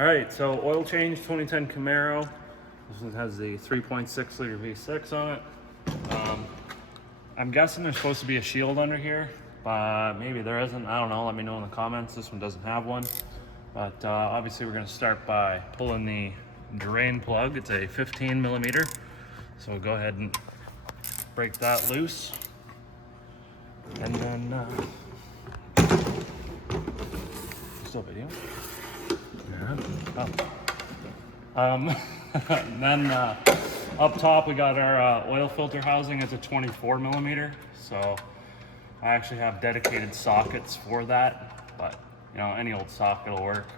All right, so oil change, 2010 Camaro. This one has the 3.6 liter V6 on it. I'm guessing there's supposed to be a shield under here, but maybe there isn't. I don't know. Let me know in the comments. This one doesn't have one. But obviously we're going to start by pulling the drain plug. It's a 15 millimeter. So we'll go ahead and break that loose. And then, still video? Yeah. Oh. And then up top we got our oil filter housing. It's a 24 millimeter. So I actually have dedicated sockets for that, but you know, any old socket will work.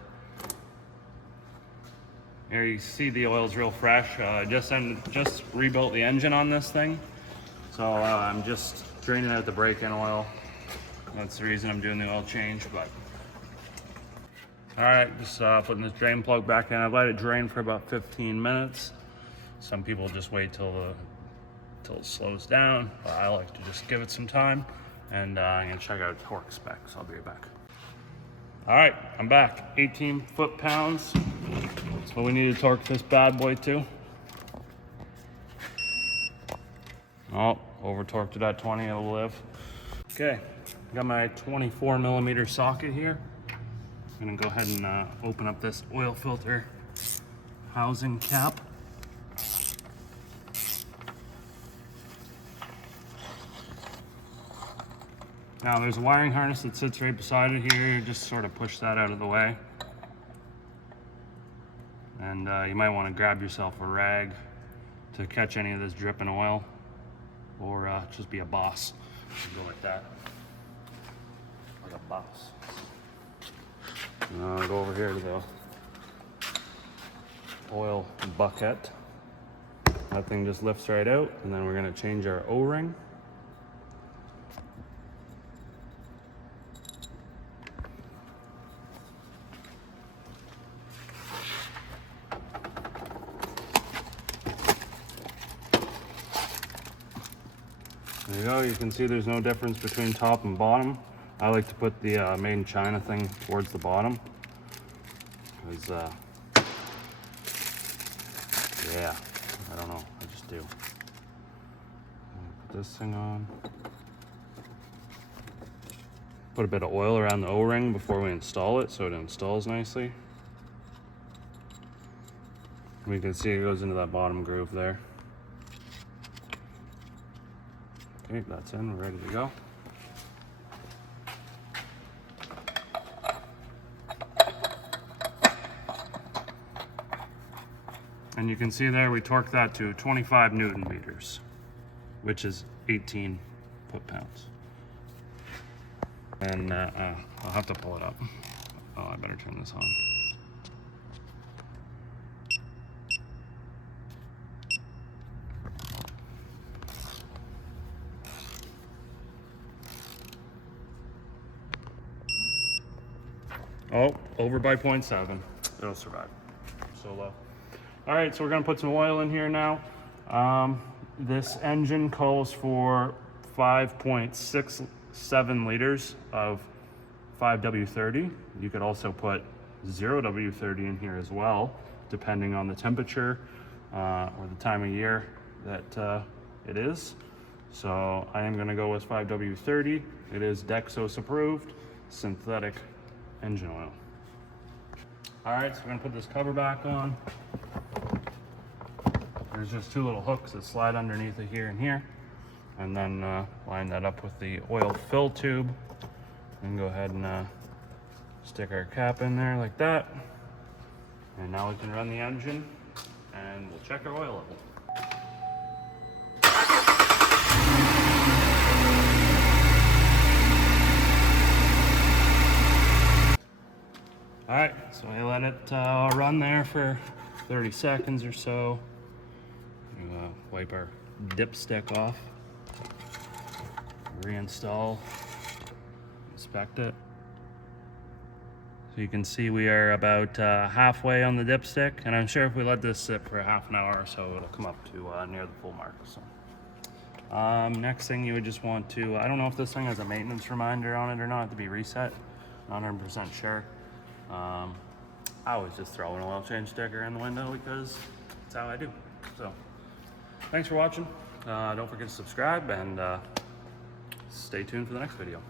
Here you see the oil's real fresh. Just rebuilt the engine on this thing. So I'm just draining out the brake-in oil. That's the reason I'm doing the oil change. But all right, just putting this drain plug back in. I've let it drain for about 15 minutes. Some people just wait till it slows down. But I like to just give it some time. And I'm gonna check out torque specs. I'll be right back. All right, I'm back. 18 foot-pounds. That's what we need to torque this bad boy to. Oh, over torqued it at 20, it'll live. Okay, got my 24 millimeter socket here. I'm gonna go ahead and open up this oil filter housing cap. Now there's a wiring harness that sits right beside it here. Just sort of push that out of the way. And you might want to grab yourself a rag to catch any of this dripping oil, or just be a boss. Go like that, like a boss. Now I'll go over here to the oil bucket. That thing just lifts right out, and then we're going to change our O-ring. There you go, you can see there's no difference between top and bottom. I like to put the made in China thing towards the bottom. Because, yeah, I don't know, I just do. Put this thing on. Put a bit of oil around the O-ring before we install it so it installs nicely. We can see it goes into that bottom groove there. Okay, that's in, we're ready to go. And you can see there we torque that to 25 Newton meters, which is 18 foot-pounds. And I'll have to pull it up. Oh, I better turn this on. Oh, over by 0.7. It'll survive. So low. All right, so we're gonna put some oil in here now. This engine calls for 5.67 liters of 5W30. You could also put 0W30 in here as well, depending on the temperature or the time of year that it is. So I am gonna go with 5W30. It is Dexos approved, synthetic engine oil. All right, so we're gonna put this cover back on. There's just two little hooks that slide underneath it here and here. And then line that up with the oil fill tube. And go ahead and stick our cap in there like that. And now we can run the engine and we'll check our oil level. All right, so we let it run there for 30 seconds or so. Wipe our dipstick off, reinstall, inspect it. So you can see we are about halfway on the dipstick, and I'm sure if we let this sit for half an hour or so, it'll come up to near the full mark. So next thing you would just want to, I don't know if this thing has a maintenance reminder on it or not to be reset, not 100% sure. I always just throw an oil change sticker in the window because that's how I do. So thanks for watching. Don't forget to subscribe and stay tuned for the next video.